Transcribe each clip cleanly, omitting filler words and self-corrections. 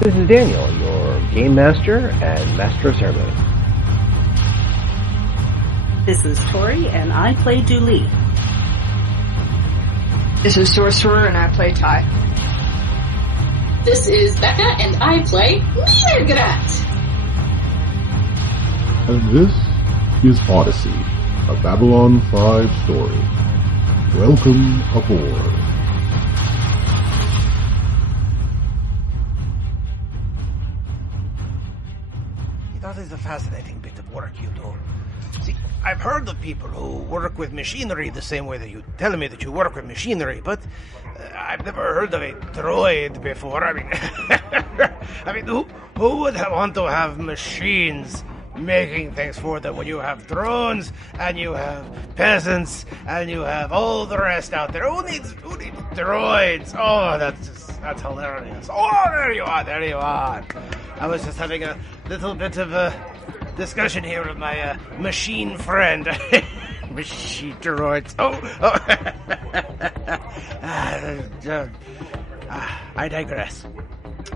This is Daniel, your Game Master and Master of Ceremonies. This is Tori, and I play Dooley. This is Sorcerer, and I play Ty. This is Becca, and I play Mirgrat. And this is Odyssey, a Babylon 5 story. Welcome aboard. That is a fascinating bit of work you do. See, I've heard of people who work with machinery the same way that you tell me that you work with machinery, but I've never heard of a droid before. I mean, who would want to have machines making things for them when you have drones and you have peasants and you have all the rest out there? Who needs droids? Oh, that's hilarious. Oh, there you are. I was just having a little bit of a discussion here with my machine friend. Machine droids. I digress.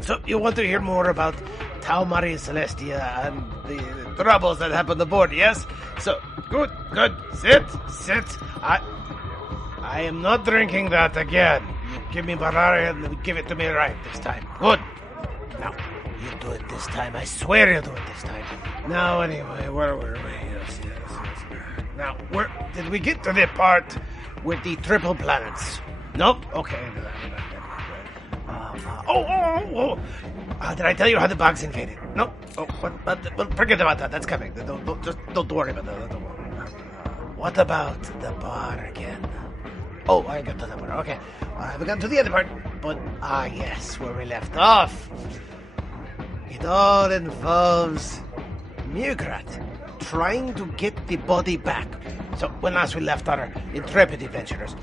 So, you want to hear more about TauMarie Celestia and the troubles that happened aboard, yes? So, good. Sit. I am not drinking that again. You give me Barari and give it to me right this time. Good. Now, you do it this time. I swear you do it this time. Now, anyway, where were we? Yes. Now, where did we get to the part with the triple planets? Nope. Okay. Did I tell you how the bugs invaded? No. Oh, well, forget about that. That's coming. Don't worry about that. What about the bar again? Oh, I got to the bar. Okay. I haven't gotten to the other part. But, yes, where we left off. It all involves Mirgrat trying to get the body back. So, when last we left our intrepid adventurers,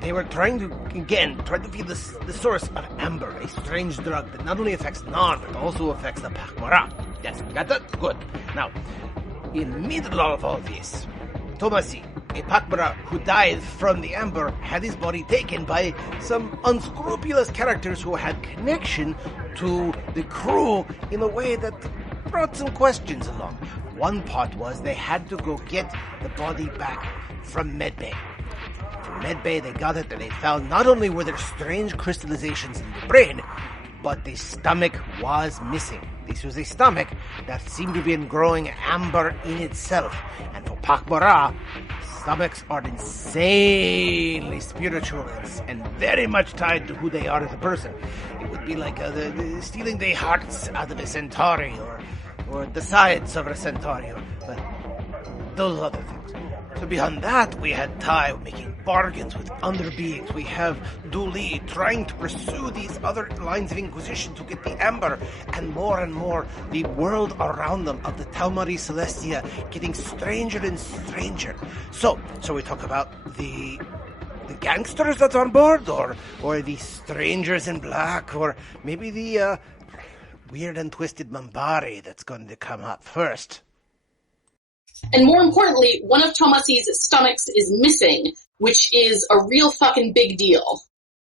they were trying to feed the source of amber, a strange drug that not only affects Nar, but also affects the pak'ma'ra. Yes, got that? Good. Now, in the middle of all this, TauMarie, a pak'ma'ra who died from the amber, had his body taken by some unscrupulous characters who had connection to the crew in a way that brought some questions along. One part was they had to go get the body back from Medbay. From Medbay, they got it, and they found not only were there strange crystallizations in the brain, but the stomach was missing. This was a stomach that seemed to be growing amber in itself. And for pak'ma'ra, stomachs are insanely spiritual and very much tied to who they are as a person. It would be like stealing the hearts out of a centauri or the sides of a centauri, but those other things. So beyond that, we had Ty making bargains with other beings. We have Dooley trying to pursue these other lines of inquisition to get the amber, and more, the world around them of the TauMarie Celestia getting stranger and stranger. So we talk about the gangsters that's on board, or the strangers in black, or maybe the weird and twisted Mambari that's going to come up first. And more importantly, one of TauMarie's stomachs is missing, which is a real fucking big deal.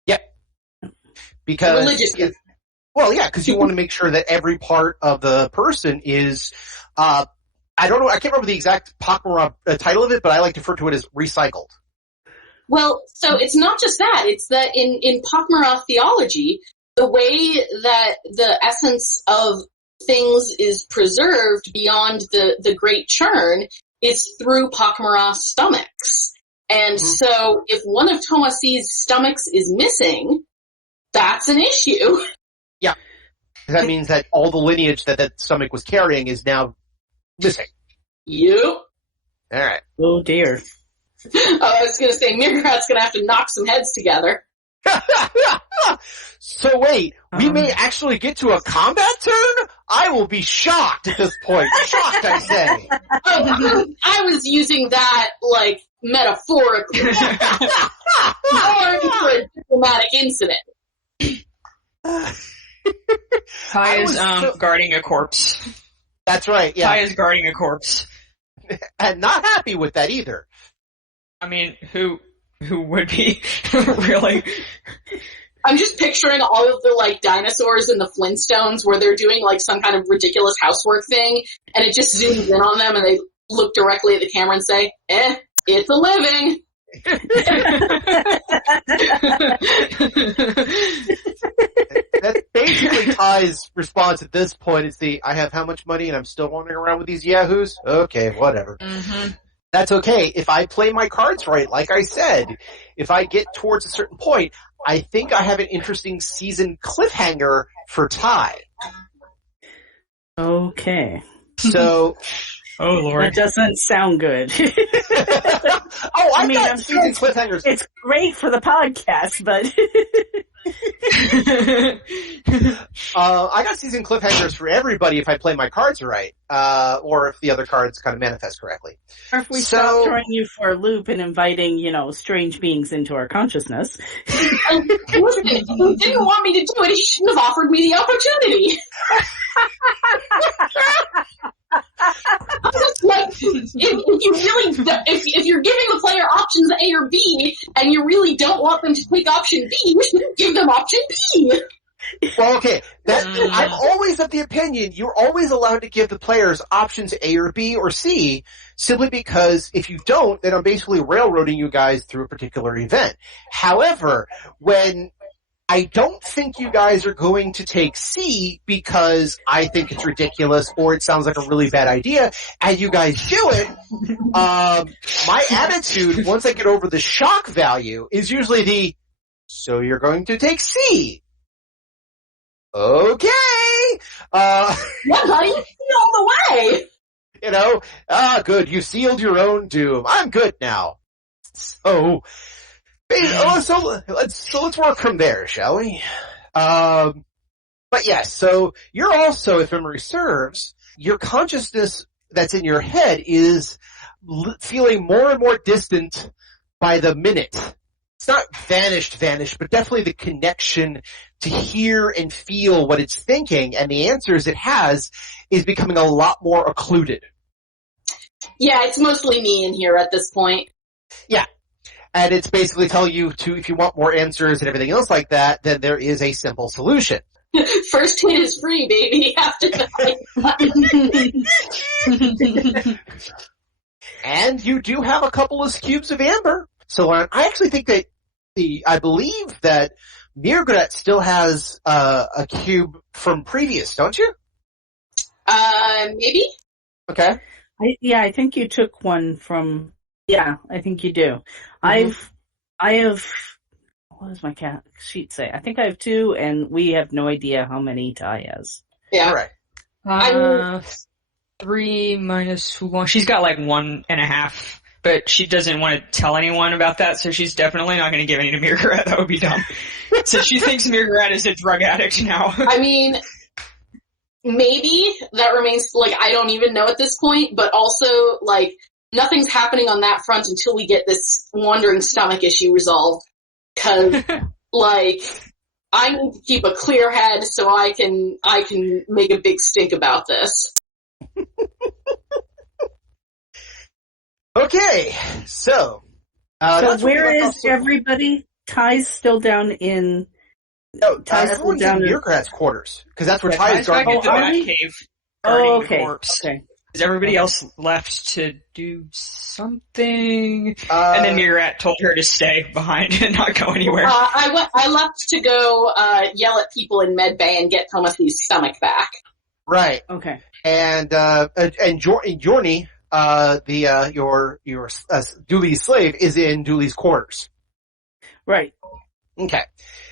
Yep. Because religiously. Because you want to make sure that every part of the person is, I don't know, I can't remember the exact pak'ma'ra title of it, but I like to refer to it as recycled. Well, so it's not just that, it's that in pak'ma'ra theology, the way that the essence of things is preserved beyond the great churn is through pak'ma'ra stomachs. And so if one of TauMarie's stomachs is missing, that's an issue. Yeah. That means that all the lineage that stomach was carrying is now missing. Yep. All right. Oh dear. I was going to say, Mirgrat's going to have to knock some heads together. So wait, we may actually get to a combat turn? I will be shocked at this point. Shocked, I say. I was using that, metaphorically. Or for a diplomatic incident. Ty is guarding a corpse. That's right, yeah. Ty is guarding a corpse. And not happy with that either. I mean, who would be really? I'm just picturing all of the, like, dinosaurs in the Flintstones where they're doing, like, some kind of ridiculous housework thing, and it just zooms in on them, and they look directly at the camera and say, it's a living. That's basically Ty's response at this point. It's I have how much money and I'm still wandering around with these yahoos? Okay, whatever. Mm-hmm. That's okay. If I play my cards right, like I said, if I get towards a certain point, I think I have an interesting season cliffhanger for Ty. Okay. So... Oh, Lord. That doesn't sound good. I mean, got season cliffhangers. It's great for the podcast, but... I got season cliffhangers for everybody if I play my cards right, or if the other cards kind of manifest correctly. Or if we stop throwing you for a loop and inviting, strange beings into our consciousness. Listen, if he didn't want me to do it, he shouldn't have offered me the opportunity. Like, if you're giving the player options A or B, and you really don't want them to take option B, you shouldn't give them option B. Well, okay. I'm always of the opinion you're always allowed to give the players options A or B or C, simply because if you don't, then I'm basically railroading you guys through a particular event. However, when I don't think you guys are going to take C because I think it's ridiculous or it sounds like a really bad idea, and you guys do it, my attitude, once I get over the shock value, is usually so you're going to take C. Okay. Yeah, buddy, seal the way. Good, you sealed your own doom. I'm good now. So let's work from there, shall we? But yes, so you're also, if memory serves, your consciousness that's in your head is feeling more and more distant by the minute. It's not vanished, but definitely the connection to hear and feel what it's thinking and the answers it has is becoming a lot more occluded. Yeah, it's mostly me in here at this point. Yeah. And it's basically telling you if you want more answers and everything else like that, then there is a simple solution. First hit is free, baby. After that. And you do have a couple of cubes of amber. So I actually think that I believe that Mirgret still has a cube from previous, don't you? Maybe. Okay. I think you took one from... Yeah, I think you do. Mm-hmm. I have, what does my sheet say? I think I have 2, and we have no idea how many Ty has. Yeah. Right. 3 minus 1. She's got like 1.5, but she doesn't want to tell anyone about that, so she's definitely not going to give any to Mirgaret. That would be dumb. So she thinks Mirgaret is a drug addict now. I mean, maybe that remains, I don't even know at this point, but also, nothing's happening on that front until we get this wandering stomach issue resolved. Cause, I need to keep a clear head so I can make a big stink about this. Okay, so where is everybody? Ty's still down in... No, everyone's in Mirgret's quarters, because that's where Ty is back guarding. at the Batcave guarding the okay. corpse. Okay. Is everybody else left to do something? And then Mirgret told her to stay behind and not go anywhere. I left to go yell at people in medbay and get TauMarie's stomach back. Right. Okay. And Jorny, your Dooley's slave, is in Dooley's quarters. Right. Okay.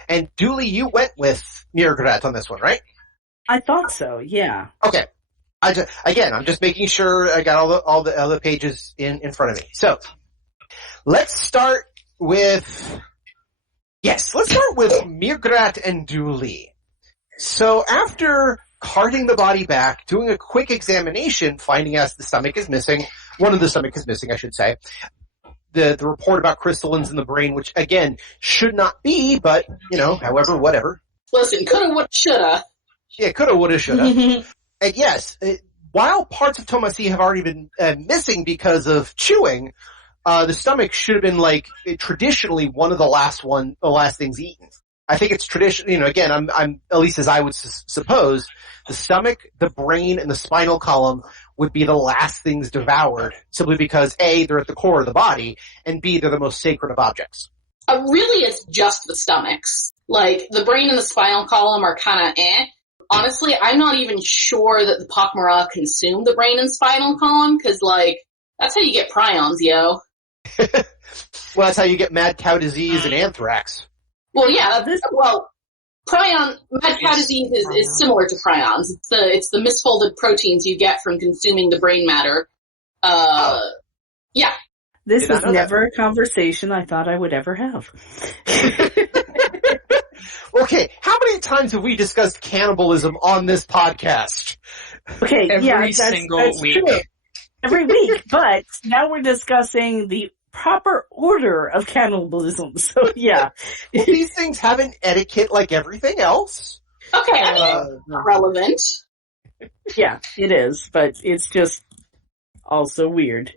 And Dooley, you went with Mirgret on this one, right? I thought so, yeah. Okay. I'm just making sure I got all the other pages in front of me. So, let's start with Mirgret and Dooley. So, after carting the body back, doing a quick examination, finding out the stomach is missing, one of the stomach is missing, I should say, the report about crystallines in the brain, which again, should not be, but, however, whatever. Listen, coulda, woulda, shoulda. Yeah, coulda, woulda, shoulda. And yes, while parts of TauMarie have already been missing because of chewing, the stomach should have been traditionally one of the last things eaten. I think it's tradition. Again, I'm at least as I would suppose, the stomach, the brain, and the spinal column would be the last things devoured, simply because A, they're at the core of the body, and B, they're the most sacred of objects. Really, it's just the stomachs. Like, the brain and the spinal column are kind of eh. Honestly, I'm not even sure that the pak'ma'ra consume the brain and spinal column, because, like, that's how you get prions, yo. Well, that's how you get mad cow disease and anthrax. Well, yeah, mad cow disease is similar to prions. It's the misfolded proteins you get from consuming the brain matter. Yeah. This was never a conversation I thought I would ever have. Okay, how many times have we discussed cannibalism on this podcast? Okay, Every single week. True. Every week, but now we're discussing the proper order of cannibalism, so yeah. Well, these things have an etiquette like everything else. Okay, I mean, relevant. Yeah, it is, but it's just also weird.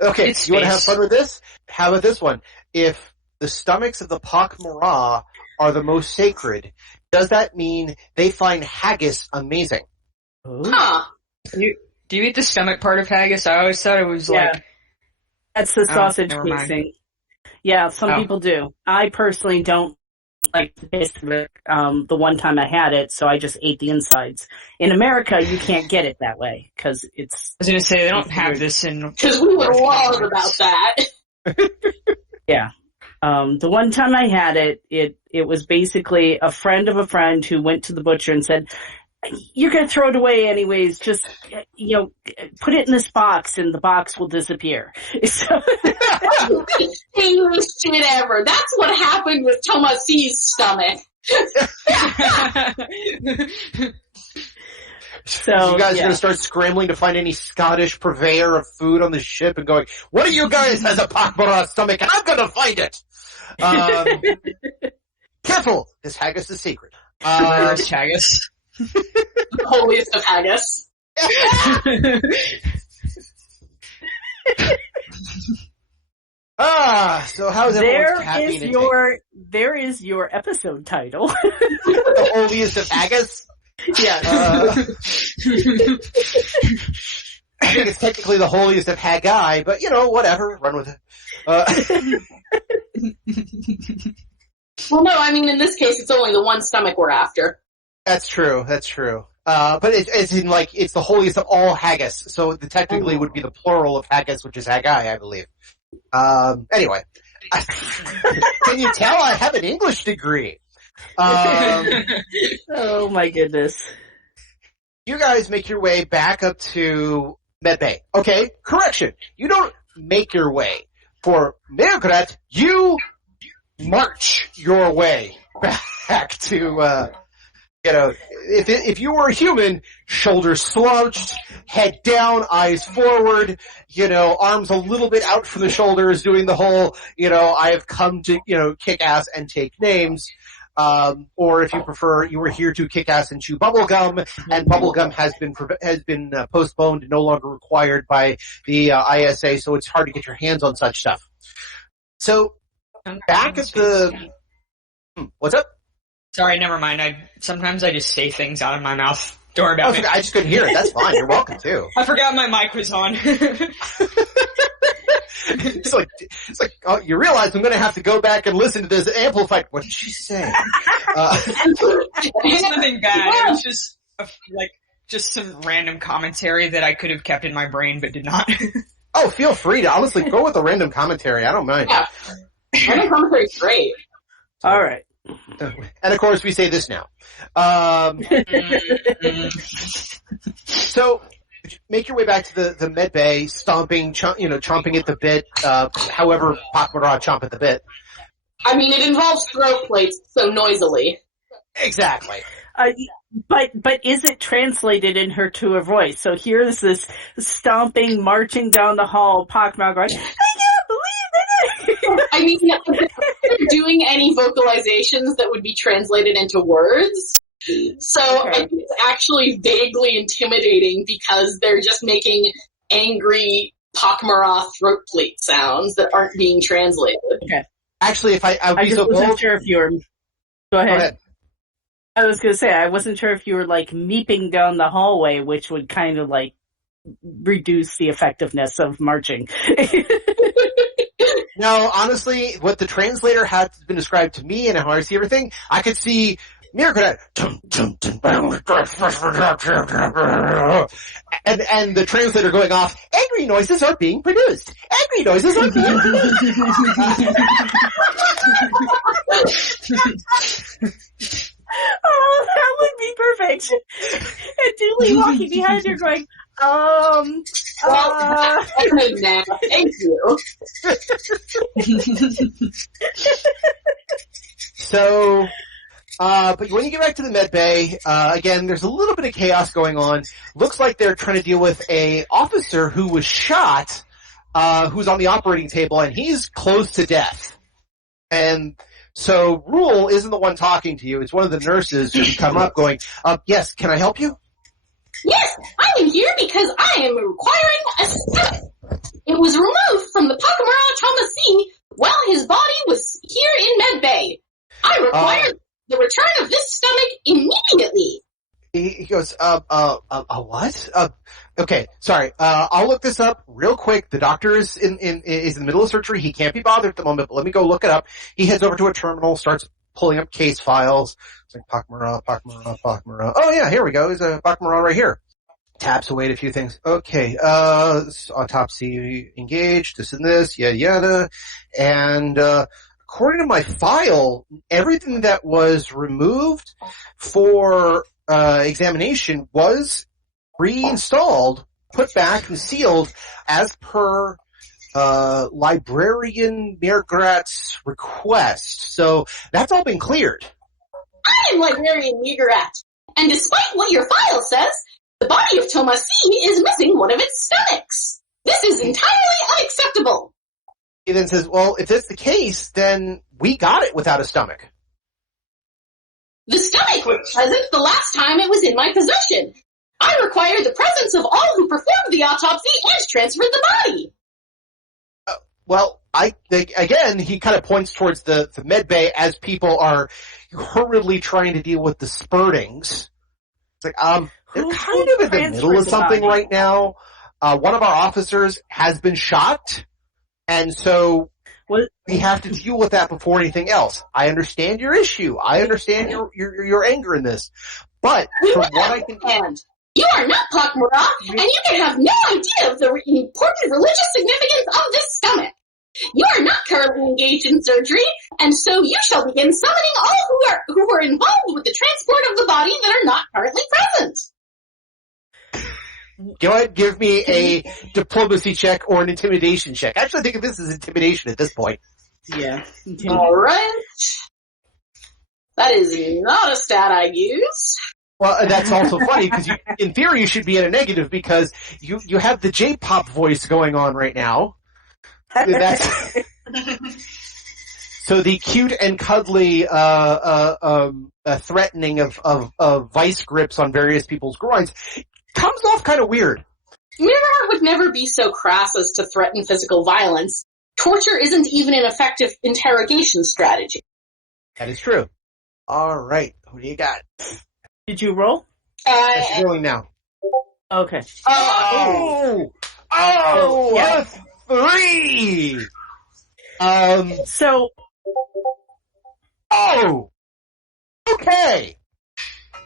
Okay, It's you want to have space. fun with this? How about this one? If the stomachs of the pak'ma'ra are the most sacred, does that mean they find haggis amazing? Huh. Do you eat the stomach part of haggis? I always thought it was like... That's the sausage never mind. casing. Yeah, some people do. I personally don't like the taste of it. The one time I had it, so I just ate the insides. In America, you can't get it that way, because it's... I was gonna say, they don't have this in... Because we would love about that. Yeah. The one time I had it, it was basically a friend of a friend who went to the butcher and said, "You're going to throw it away anyways. Just, put it in this box and the box will disappear." So, English shit ever. That's what happened with TauMarie's stomach. so You guys yeah. are going to start scrambling to find any Scottish purveyor of food on the ship and going, "What of you guys has a pak'ma'ra stomach? And I'm going to find it." Careful! This haggis is secret. Where's haggis? The holiest of haggis. So how's everyone's caffeine intake? There is your episode title. The holiest of haggis? Yeah. I think it's technically the holiest of Haggai, but whatever, run with it. Well, no, I mean, in this case, it's only the one stomach we're after. That's true. But it's in it's the holiest of all haggis, so it technically would be the plural of haggis, which is Haggai, I believe. Anyway. Can you tell I have an English degree? Oh my goodness. You guys make your way back up to Medbay. Okay, correction. You don't make your way. For Margaret, you march your way back to, if you were a human, shoulders slouched, head down, eyes forward, arms a little bit out from the shoulders, doing the whole, I have come to, kick ass and take names. Or if you prefer, you were here to kick ass and chew bubblegum, and bubblegum has been postponed, no longer required by the ISA, so it's hard to get your hands on such stuff. So, back at the... What's up? Sorry, never mind. Sometimes I just say things out of my mouth. Don't worry about me. I just couldn't hear it. That's fine. You're welcome too. I forgot my mic was on. It's like, oh, you realize I'm going to have to go back and listen to this amplified. What did she say? It was nothing bad. It was just just some random commentary that I could have kept in my brain but did not. Oh, feel free to honestly go with the random commentary. I don't mind. Yeah. Random commentary is great. All right. And of course, we say this now. So, make your way back to the med bay, stomping, chomping at the bit, however pak'ma'ra chomp at the bit. I mean, it involves throat plates, so noisily. Exactly. But is it translated in her to her voice? So here's this stomping, marching down the hall, pak'ma'ra going, "I can't believe it!" I mean, doing any vocalizations that would be translated into words. So I think it's actually vaguely intimidating because they're just making angry pak'ma'ra throat plate sounds that aren't being translated. Okay. Actually, if I would I be just so wasn't bold. sure if you were. Go ahead. Go ahead. I was going to say, I wasn't sure if you were like meeping down the hallway, which would kind of like reduce the effectiveness of marching. No, honestly, what the translator had been described to me and how I see everything, I could see Miraclet, and the translator going off, angry noises are being produced. Angry noises are being produced. Oh, that would be perfect. And Dooley walking behind her going, Well, now, thank you. So, but when you get back to the med bay, again, there's a little bit of chaos going on. Looks like they're trying to deal with a officer who was shot, who's on the operating table, and he's close to death. And so Rule isn't the one talking to you. It's one of the nurses who come up going, yes, can I help you? Yes, I am here because I am requiring a stomach. It was removed from the pak'ma'ra TauMarie while his body was here in medbay. I require the return of this stomach immediately. He goes, what? Okay, sorry. I'll look this up real quick. The doctor is in the middle of surgery. He can't be bothered at the moment, but let me go look it up. He heads over to a terminal, starts pulling up case files. It's like pak'ma'ra. Oh yeah, here we go. There's a pak'ma'ra right here. Taps away at a few things. Okay, autopsy engaged, this and this, yada yada. And, according to my file, everything that was removed for examination was reinstalled, put back, and sealed as per librarian Mirgrat's request. So that's all been cleared. I am librarian Migrat, and despite what your file says, the body of TauMarie is missing one of its stomachs. This is entirely unacceptable. He then says, well, if that's the case, then we got it without a stomach. The stomach was present the last time it was in my possession. I require the presence of all who performed the autopsy and transferred the body. Well, I think, again, he kind of points towards the med bay as people are hurriedly trying to deal with the spurtings. It's like, they're kind of in the middle of something right now. One of our officers has been shot, and so we have to deal with that before anything else. I understand your issue. I understand your anger in this. But from what I can... You are not pak'ma'ra, and you can have no idea of the important religious significance of this stomach. You are not currently engaged in surgery, and so you shall begin summoning all who were involved with the transport of the body that are not currently present. Go ahead and give me a diplomacy check or an intimidation check. Actually, I think of this as intimidation at this point. Yeah. Alright. That is not a stat I use. Well, that's also funny because in theory you should be in a negative because you have the J-pop voice going on right now. That's so the cute and cuddly threatening of vice grips on various people's groins comes off kind of weird. Mirror would never be so crass as to threaten physical violence. Torture isn't even an effective interrogation strategy. That is true. All right, who do you got? Did you roll? She's rolling now. Okay. Oh, yeah. A 3. So. Oh. Okay.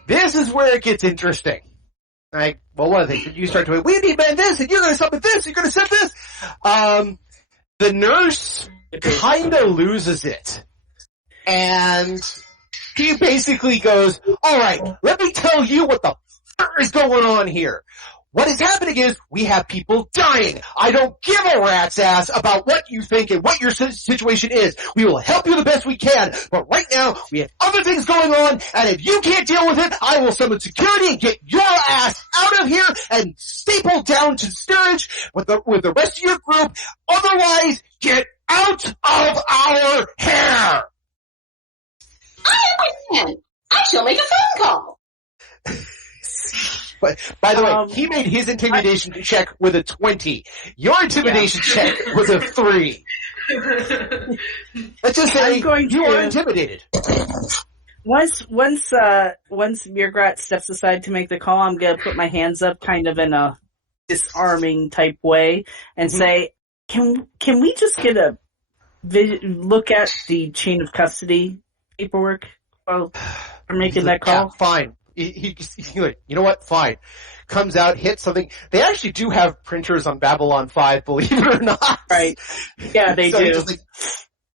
This is where it gets interesting. Like, well, one of the things you start doing, we need man this, and you're going to summon this, you're going to set this. The nurse kind of loses it, and he basically goes, all right, let me tell you what the f*** is going on here. What is happening is we have people dying. I don't give a rat's ass about what you think and what your situation is. We will help you the best we can, but right now we have other things going on, and if you can't deal with it, I will summon security and get your ass out of here and staple down to steerage with the rest of your group. Otherwise, get out of our hair. I understand. I shall make a phone call. But, by the way, he made his intimidation check with a 20. Your intimidation check was a 3. Let's just say I'm going you to- are intimidated. Once Mirgrat steps aside to make the call, I'm gonna put my hands up kind of in a disarming type way and say, can we just get a look at the chain of custody paperwork while we're making that call? Yeah, fine. He's like, you know what? Fine. Comes out, hits something. They actually do have printers on Babylon 5, believe it or not. Right. Yeah, they So do.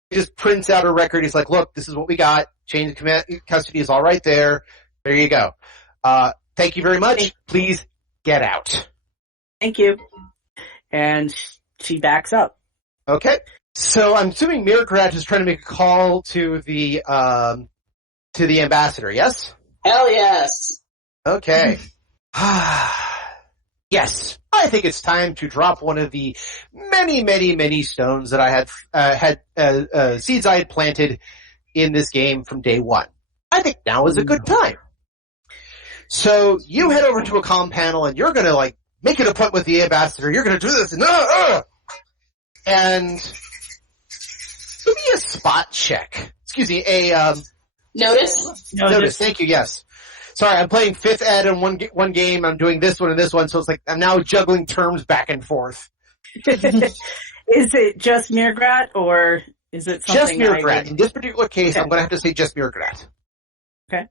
he just prints out a record. He's like, look, this is what we got. Chain of custody is all right there. There you go. Thank you very much. Please get out. Thank you. And she backs up. Okay. So I'm assuming Mirgrat is trying to make a call to the ambassador, yes? Hell yes. Okay. Yes. I think it's time to drop one of the many, many, many stones that I had seeds I had planted in this game from day one. I think now is a good time. So you head over to a comm panel and you're gonna make an appointment with the ambassador. You're gonna do this and give me a spot check. Excuse me, Notice? Notice. Thank you. Yes. Sorry, I'm playing 5th ed in one game. I'm doing this one and this one, so it's like I'm now juggling terms back and forth. Is it just Mirgrat, or is it something Just Mirgrat. In this particular case, I'm going to have to say just Mirgrat. Okay.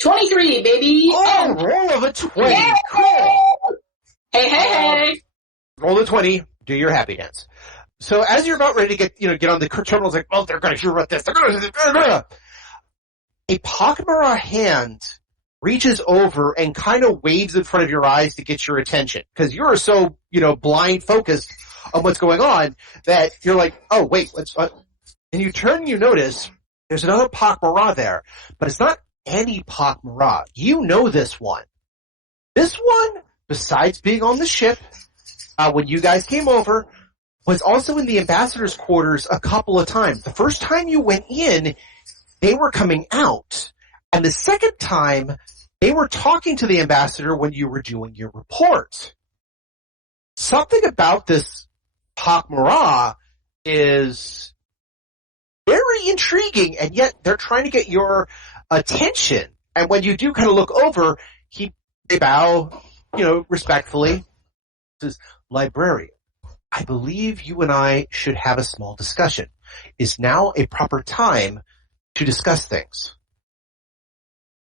23, baby. Oh, roll of a 20. Yeah. Cool. Hey. Roll a 20. Do your happy dance. So as you're about ready to get on the terminal, it's like, oh, they're going to hear about this. They're going to. A pak'ma'ra hand reaches over and kind of waves in front of your eyes to get your attention. Because you're so, blind focused on what's going on that you're like, oh, wait, and you turn and you notice there's another pak'ma'ra there. But it's not any pak'ma'ra. You know this one. This one, besides being on the ship, when you guys came over, was also in the ambassador's quarters a couple of times. The first time you went in, they were coming out. And the second time, they were talking to the ambassador when you were doing your report. Something about this pak'ma'ra is very intriguing, and yet they're trying to get your attention. And when you do kind of look over, they bow, respectfully. Says, librarian, I believe you and I should have a small discussion. Is now a proper time to discuss things?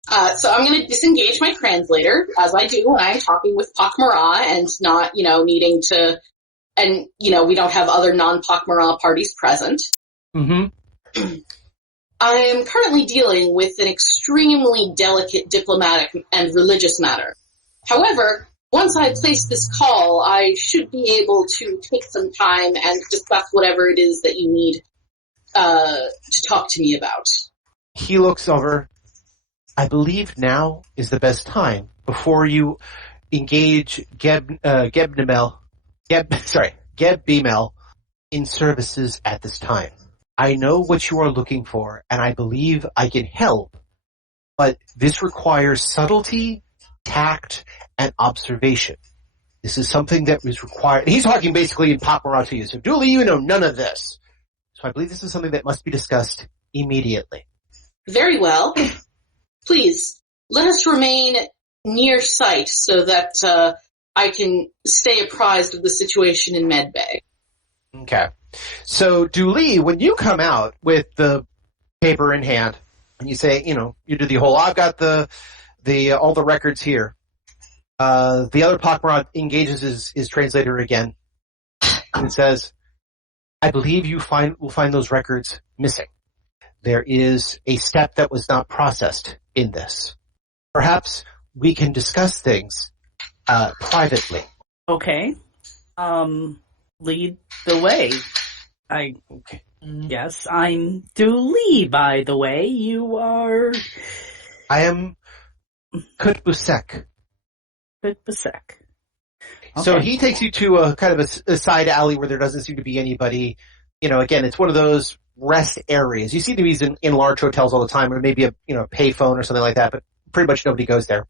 So I'm going to disengage my translator, as I do when I'm talking with pak'ma'ra and not, needing to, and, we don't have other non-pak'ma'ra parties present. Mm-hmm. I am currently dealing with an extremely delicate diplomatic and religious matter. However, once I place this call, I should be able to take some time and discuss whatever it is that you need to talk to me about. He looks over. I believe now is the best time before you engage Geb Bemel in services at this time. I know what you are looking for, and I believe I can help, but this requires subtlety, tact, and observation. This is something that is required. He's talking basically in pak'ma'ra to you, so Dooley, you know none of this. So I believe this is something that must be discussed immediately. Very well. Please, let us remain near sight so that I can stay apprised of the situation in Medbay. Okay. So, Dooley, when you come out with the paper in hand, and you say, you do the whole, I've got all the records here. The other pak'ma'ra engages his translator again and says, I believe will find those records missing. There is a step that was not processed in this. Perhaps we can discuss things privately. Okay. Lead the way. Okay. Yes, I'm Dooley, by the way. You are... I am Kutbusek. Kutbusek. So he takes you to a kind of a side alley where there doesn't seem to be anybody. Again, it's one of those rest areas. You see these in large hotels all the time, or maybe a payphone or something like that, but pretty much nobody goes there.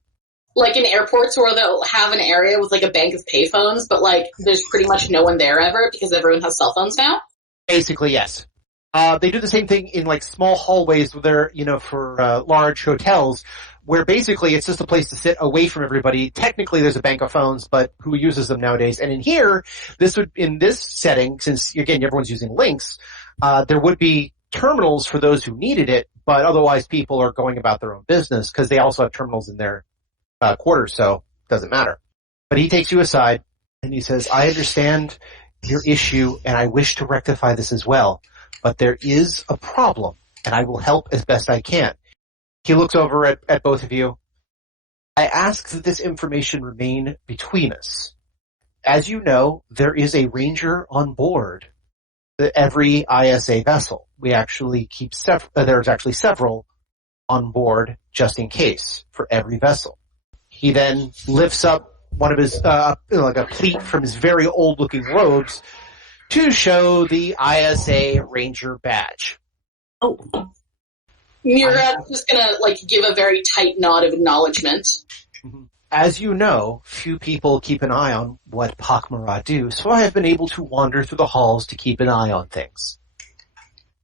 Like in airports where they'll have an area with like a bank of payphones, but like there's pretty much no one there ever because everyone has cell phones now? Basically, yes. They do the same thing in like small hallways where they're, for large hotels, where basically it's just a place to sit away from everybody. Technically there's a bank of phones, but who uses them nowadays? And in here, in this setting, since again everyone's using links, there would be terminals for those who needed it, but otherwise people are going about their own business because they also have terminals in their quarters, so it doesn't matter. But he takes you aside and he says, I understand your issue and I wish to rectify this as well, but there is a problem and I will help as best I can. He looks over at both of you. I ask that this information remain between us. As you know, there is a ranger on board every ISA vessel. We actually keep there's actually several on board just in case for every vessel. He then lifts up one of his, like a pleat from his very old looking robes to show the ISA Ranger badge. Oh. Murrad's just gonna, give a very tight nod of acknowledgement. As you know, few people keep an eye on what pak'ma'ra do, so I have been able to wander through the halls to keep an eye on things.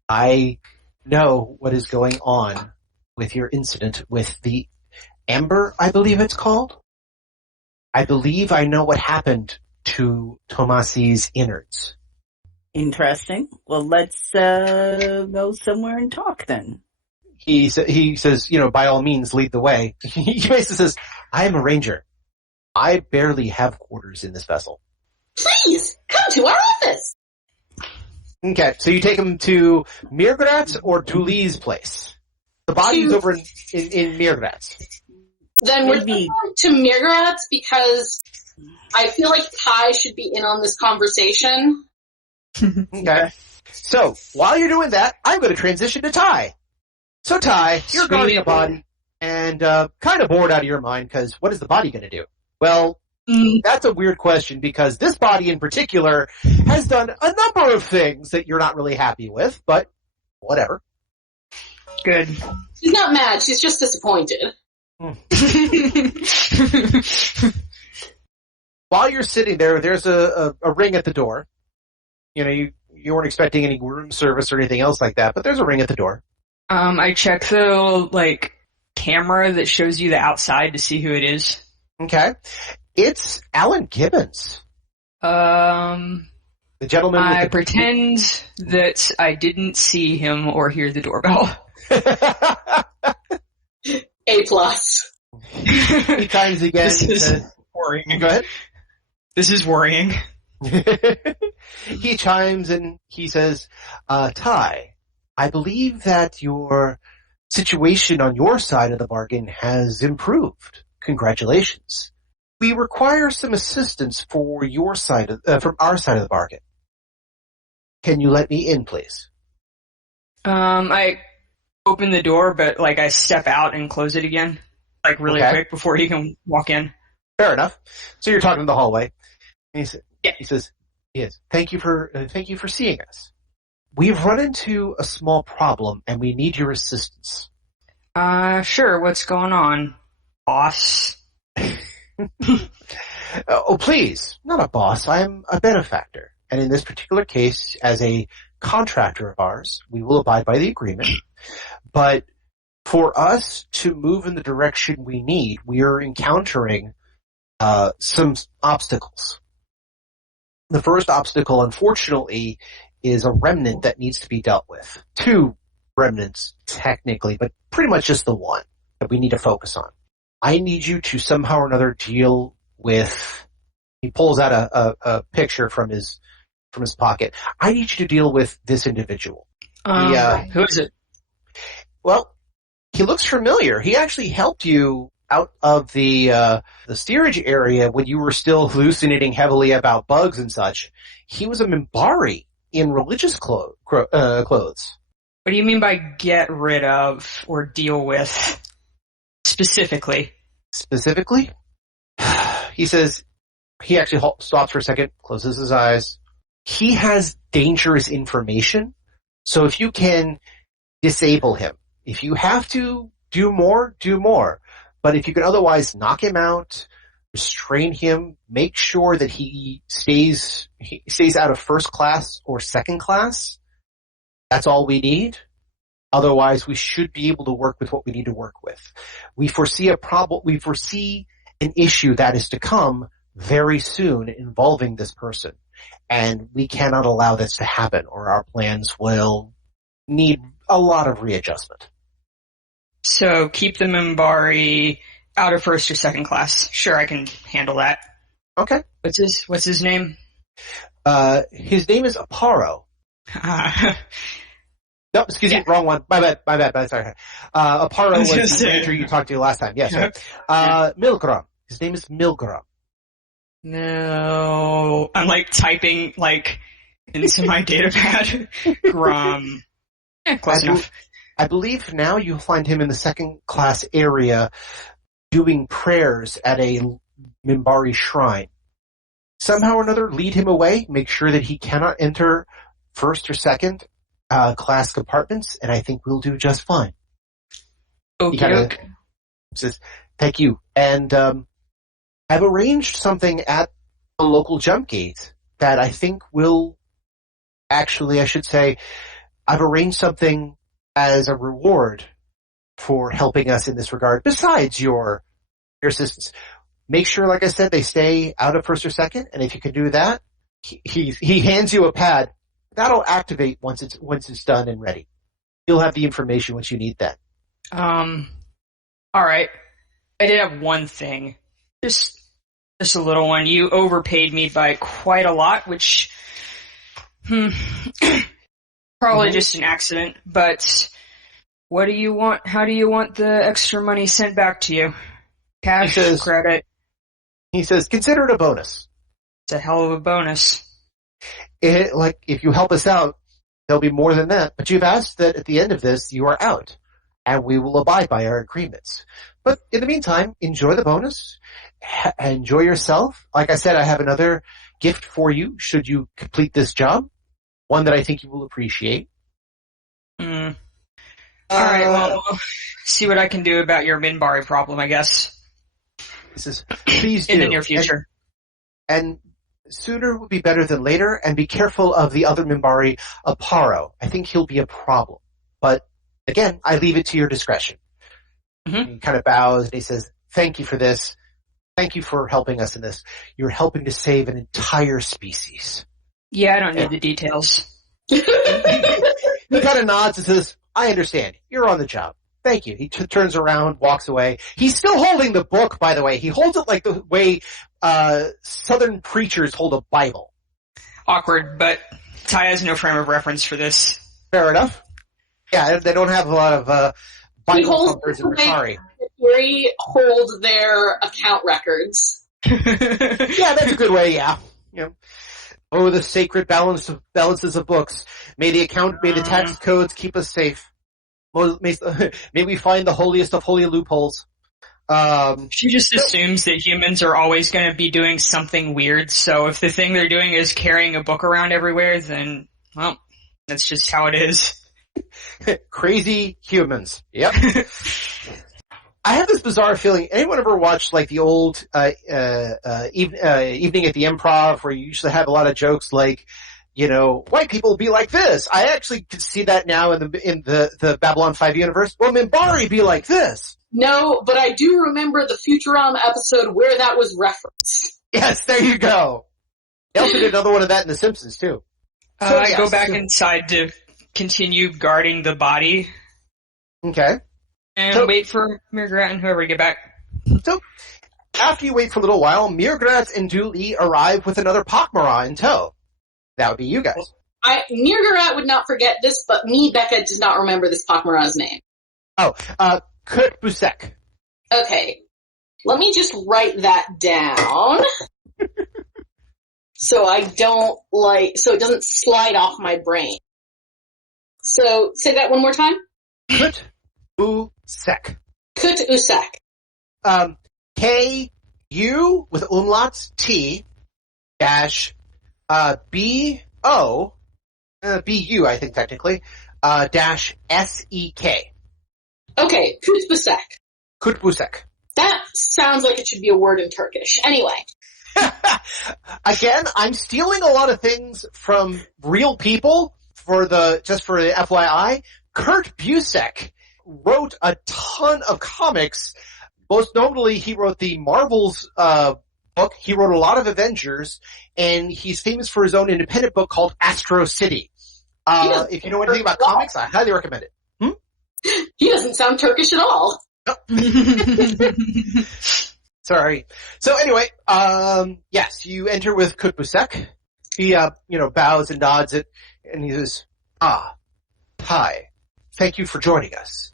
I know what is going on with your incident with the Amber, I believe it's called. I believe I know what happened to Tomasie's innards. Interesting. Well, let's go somewhere and talk then. He says, by all means, lead the way. He basically says, I am a ranger. I barely have quarters in this vessel. Please, come to our office! Okay, so you take him to Mirgrat's or Duli's place. The body's over in Mirgrat's. Then we're going to Mirgrat's because I feel like Ty should be in on this conversation. Okay. So, while you're doing that, I'm going to transition to Ty. So Ty, you're guarding a body and kind of bored out of your mind because what is the body going to do? Well, that's a weird question because this body in particular has done a number of things that you're not really happy with, but whatever. Good. She's not mad, she's just disappointed. While you're sitting there, there's a ring at the door. You weren't expecting any room service or anything else like that, but there's a ring at the door. I check the, camera that shows you the outside to see who it is. Okay. It's Alan Gibbons. The gentleman I pretend that I didn't see him or hear the doorbell. A+. He chimes again. This is worrying. Go ahead. This is worrying. He chimes and he says, Ty, I believe that your situation on your side of the bargain has improved. Congratulations. We require some assistance for your side from our side of the bargain. Can you let me in, please? I open the door, but I step out and close it again, really quick before he can walk in. Fair enough. So you're talking in the hallway. And he says, yes, thank you for seeing us. We've run into a small problem and we need your assistance. Sure, what's going on, boss? Oh, please, not a boss. I'm a benefactor. And in this particular case, as a contractor of ours, we will abide by the agreement. But for us to move in the direction we need, we are encountering some obstacles. The first obstacle, unfortunately, is a remnant that needs to be dealt with. Two remnants, technically, but pretty much just the one that we need to focus on. I need you to somehow or another deal with... He pulls out a picture from his pocket. I need you to deal with this individual. Who is it? Well, he looks familiar. He actually helped you out of the steerage area when you were still hallucinating heavily about bugs and such. He was a Mimbari in religious clothes. What do you mean by get rid of or deal with specifically? Specifically? He says, he actually stops for a second, closes his eyes. He has dangerous information, so if you can disable him. If you have to do more, do more. But if you can otherwise knock him out, restrain him, make sure that he stays out of first class or second class, that's all we need. Otherwise, we should be able to work with what we need to work with. We foresee a problem. We foresee an issue that is to come very soon involving this person. And we cannot allow this to happen, or our plans will need a lot of readjustment. So keep the Minbari out of first or second class. Sure, I can handle that. Okay. What's his name? His name is Aparo. No, excuse me, wrong one. My bad, sorry. Aparo was the ranger you talked to last time. Yes, right. Milgram. His name is Milgram. No. I'm typing into my datapad. Grum. Close enough. I believe now you'll find him in the second class area doing prayers at a Minbari shrine. Somehow or another, lead him away, make sure that he cannot enter first or second class compartments, and I think we'll do just fine. Okay. Says, thank you. And I've arranged something at the local jump gate that I think will actually, I should say, I've arranged something as a reward for helping us in this regard, besides your assistance. Make sure, like I said, they stay out of first or second, and if you can do that, he hands you a pad. That'll activate once it's done and ready. You'll have the information once you need that. Alright. I did have one thing. Just a little one. You overpaid me by quite a lot, which, probably just an accident, but what do you want? How do you want the extra money sent back to you? Cash, credit? He says, consider it a bonus. It's a hell of a bonus. If you help us out, there'll be more than that. But you've asked that at the end of this, you are out, and we will abide by our agreements. But in the meantime, enjoy the bonus. Enjoy yourself. Like I said, I have another gift for you should you complete this job. One that I think you will appreciate. Alright, well, see what I can do about your Minbari problem, I guess. This is, please do. In the near future. And sooner would be better than later, and be careful of the other Minbari, Aparo. I think he'll be a problem. But, again, I leave it to your discretion. Mm-hmm. He kind of bows, and he says, thank you for this. Thank you for helping us in this. You're helping to save an entire species. Yeah, I don't need the details. He kind of nods and says, I understand. You're on the job. Thank you. He turns around, walks away. He's still holding the book, by the way. He holds it like the way Southern preachers hold a Bible. Awkward, but Ty has no frame of reference for this. Fair enough. Yeah, they don't have a lot of Bible thumpers in Ricari. We hold their account records. Yeah, that's a good way, yeah. Oh, the sacred balances of books. May the tax codes keep us safe. May we find the holiest of holy loopholes. She just assumes that humans are always going to be doing something weird, so if the thing they're doing is carrying a book around everywhere, then, well, that's just how it is. Crazy humans. Yep. I have this bizarre feeling. Anyone ever watched the old Evening at the Improv, where you usually have a lot of jokes like, white people be like this? I actually could see that now in the Babylon 5 universe. Well, Minbari be like this. No, but I do remember the Futurama episode where that was referenced. Yes, there you go. They also did another one of that in The Simpsons too. I go back inside to continue guarding the body. Okay. And wait for Mirgrat and whoever to get back. So, after you wait for a little while, Mirgrat and Dooley arrive with another pak'ma'ra in tow. That would be you guys. Mirgrat would not forget this, but me, Becca, does not remember this pak'ma'ra's name. Oh, Kurt Busek. Okay. Let me just write that down. So it doesn't slide off my brain. So, say that one more time. Kurt Busek. Kurt Busek. K-U with umlauts, T, dash, B-O, B-U, I think technically, dash S-E-K. Okay, Kurt Busek. Kurt Busek. That sounds like it should be a word in Turkish. Anyway. Again, I'm stealing a lot of things from real people just for the FYI. Kurt Busiek wrote a ton of comics. Most notably, he wrote the Marvels book. He wrote a lot of Avengers, and he's famous for his own independent book called Astro City. If you know anything about comics, I highly recommend it. He doesn't sound Turkish at all. Sorry. So anyway, yes, you enter with Kurt Busiek. He, bows and nods it, and he says, hi. Thank you for joining us.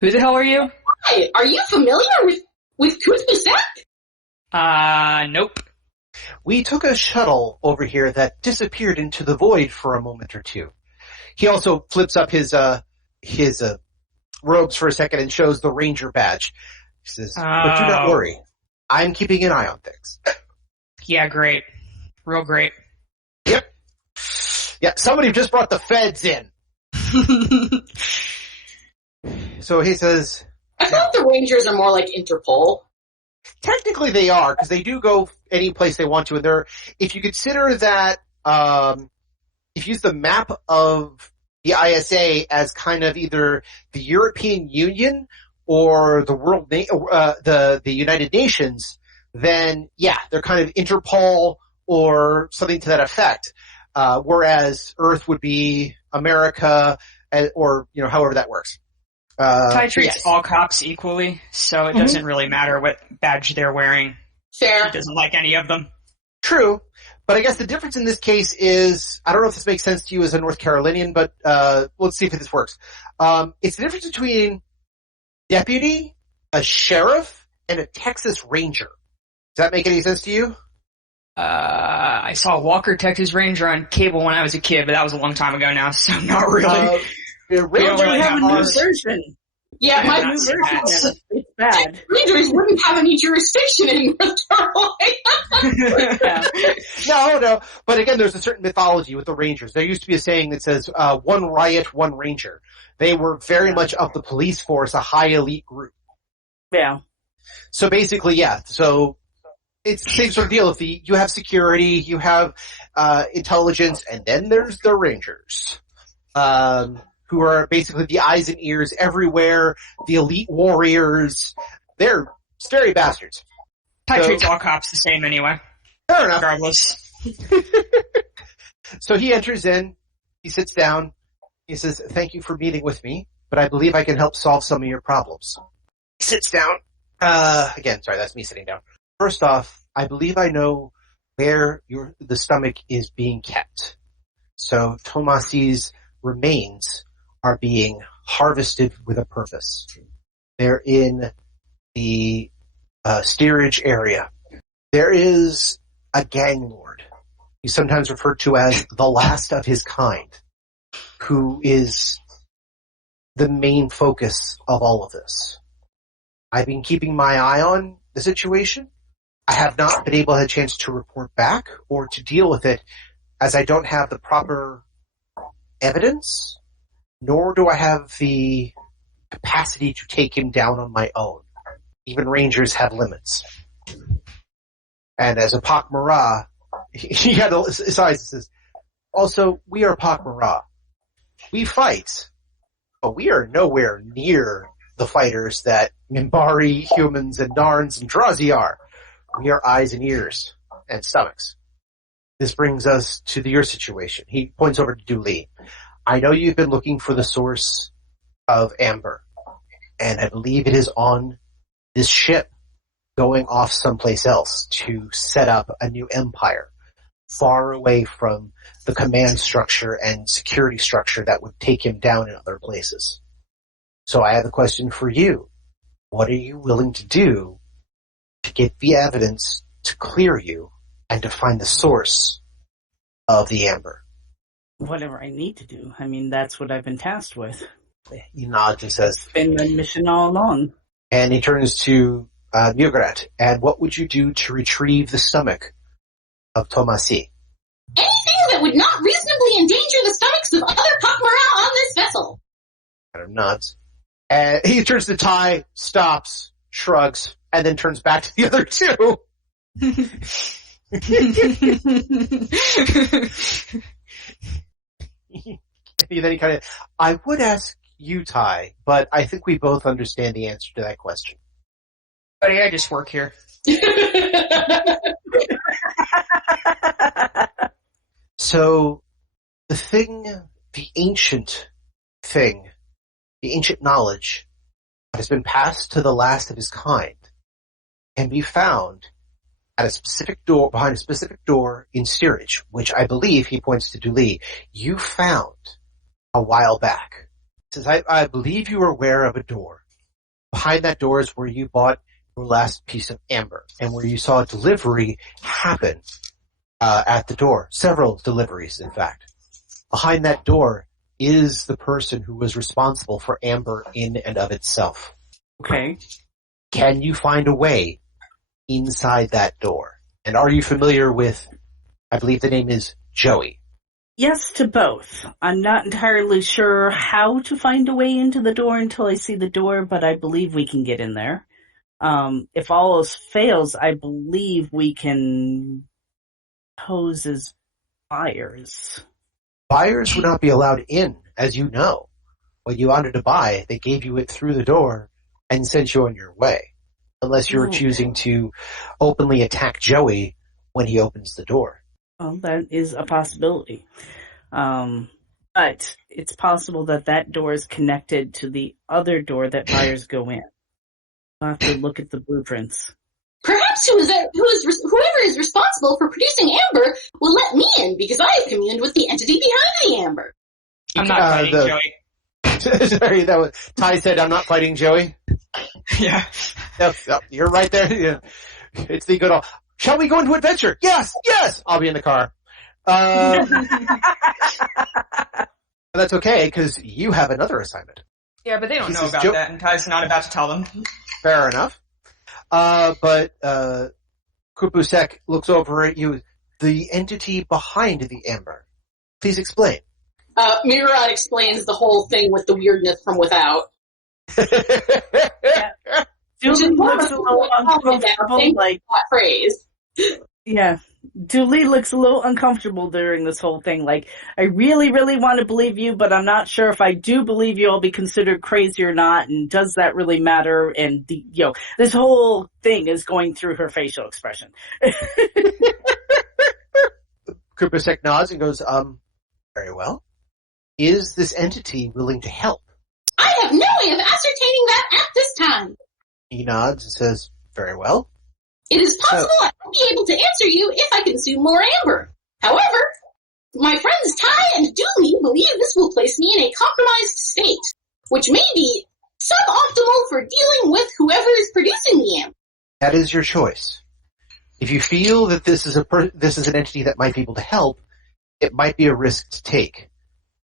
Who the hell are you? Hi, are you familiar with Kurt Busiek? Nope. We took a shuttle over here that disappeared into the void for a moment or two. He also flips up his robes for a second and shows the ranger badge. He says, but do not worry. I'm keeping an eye on things. Yeah, great. Real great. Yep. Yeah, somebody just brought the feds in. So he says... I thought the Rangers are more like Interpol. Technically they are, because they do go any place they want to. And if you consider that, if you use the map of the ISA as kind of either the European Union or the United Nations, then yeah, they're kind of Interpol or something to that effect. Whereas Earth would be America, or however that works. Ty treats all cops equally, so it doesn't really matter what badge they're wearing. Fair. He doesn't like any of them. True. But I guess the difference in this case is, I don't know if this makes sense to you as a North Carolinian, but let's see if this works. It's the difference between deputy, a sheriff, and a Texas Ranger. Does that make any sense to you? I saw Walker Texas Ranger on cable when I was a kid, but that was a long time ago now, so not really. The Ranger Ranger have a new version. Yeah, my New version. It's bad. Rangers wouldn't have any jurisdiction in North Carolina. No. But again, there's a certain mythology with the Rangers. There used to be a saying that says, one riot, one Ranger. They were very much of the police force, a high elite group. Yeah. So basically, yeah. So it's the same sort of deal. If you have security, you have intelligence, and then there's the Rangers, who are basically the eyes and ears everywhere, the elite warriors. They're scary bastards. Ty treats all cops the same anyway. Fair enough. Regardless. So he enters in, he sits down, he says, thank you for meeting with me, but I believe I can help solve some of your problems. He sits down. Again, sorry, that's me sitting down. First off, I believe I know where the stomach is being kept. So TauMarie's remains are being harvested with a purpose. They're in the steerage area. There is a gang lord, he's sometimes referred to as the last of his kind, who is the main focus of all of this. I've been keeping my eye on the situation. I have not been able to have a chance to report back or to deal with it, as I don't have the proper evidence, nor do I have the capacity to take him down on my own. Even Rangers have limits. And as a pak'ma'ra, he had his eyes and says, also, we are pak'ma'ra. We fight, but we are nowhere near the fighters that Minbari, humans, and Narns and Drazi are. We are eyes and ears and stomachs. This brings us to your situation. He points over to Dooley. I know you've been looking for the source of Amber, and I believe it is on this ship going off someplace else to set up a new empire, far away from the command structure and security structure that would take him down in other places. So I have a question for you. What are you willing to do to get the evidence to clear you and to find the source of the Amber? Whatever I need to do. I mean, that's what I've been tasked with. He nods and says, It's been my mission all along. and he turns to Mugrat. And what would you do to retrieve the stomach of TauMarie? Anything that would not reasonably endanger the stomachs of other pak'ma'ra on this vessel. Kind of nods. And he turns to Ty, stops, shrugs, and then turns back to the other two. And then he kind of, I would ask you, Ty, but I think we both understand the answer to that question. Buddy, I just work here. So, the ancient knowledge that has been passed to the last of his kind can be found at a specific door, behind a specific door in steerage, which I believe, he points to Dooley, you found a while back. He says, I believe you are aware of a door. Behind that door is where you bought your last piece of amber, and where you saw a delivery happen at the door. Several deliveries, in fact. Behind that door is the person who was responsible for amber in and of itself. Okay. Can you find a way inside that door? And are you familiar with, I believe the name is Joey? Yes to both. I'm not entirely sure how to find a way into the door until I see the door, but I believe we can get in there. If all else fails, I believe we can pose as buyers. Buyers would not be allowed in, as you know. What you wanted to buy, they gave you it through the door and sent you on your way. Unless you're choosing to openly attack Joey when he opens the door. Well, that is a possibility. But it's possible that door is connected to the other door that buyers go in. We'll have to look at the blueprints. Perhaps whoever is responsible for producing amber will let me in because I have communed with the entity behind the amber. I'm not fighting Joey. Sorry, Ty said, I'm not fighting Joey. Yeah. Yep, you're right there. Yeah. It's the good old, shall we go into adventure? Yes! I'll be in the car. That's okay, because you have another assignment. Yeah, but they don't know about that, and Ty's not about to tell them. Fair enough. But Kupusek looks over at you. The entity behind the amber. Please explain. Miran explains the whole thing with the weirdness from without. Yeah. Dooley looks a little uncomfortable, like that phrase. Yeah. Dooley looks a little uncomfortable during this whole thing. Like, I really, really want to believe you, but I'm not sure if I do believe you, I'll be considered crazy or not, and does that really matter? And, this whole thing is going through her facial expression. Kupusek nods and goes, very well. Is this entity willing to help? I have no way of ascertaining that at this time. He nods and says, very well. It is possible I won't be able to answer you if I consume more amber. However, my friends Ty and Dooley believe this will place me in a compromised state, which may be suboptimal for dealing with whoever is producing the amber. That is your choice. If you feel that this is an entity that might be able to help, it might be a risk to take.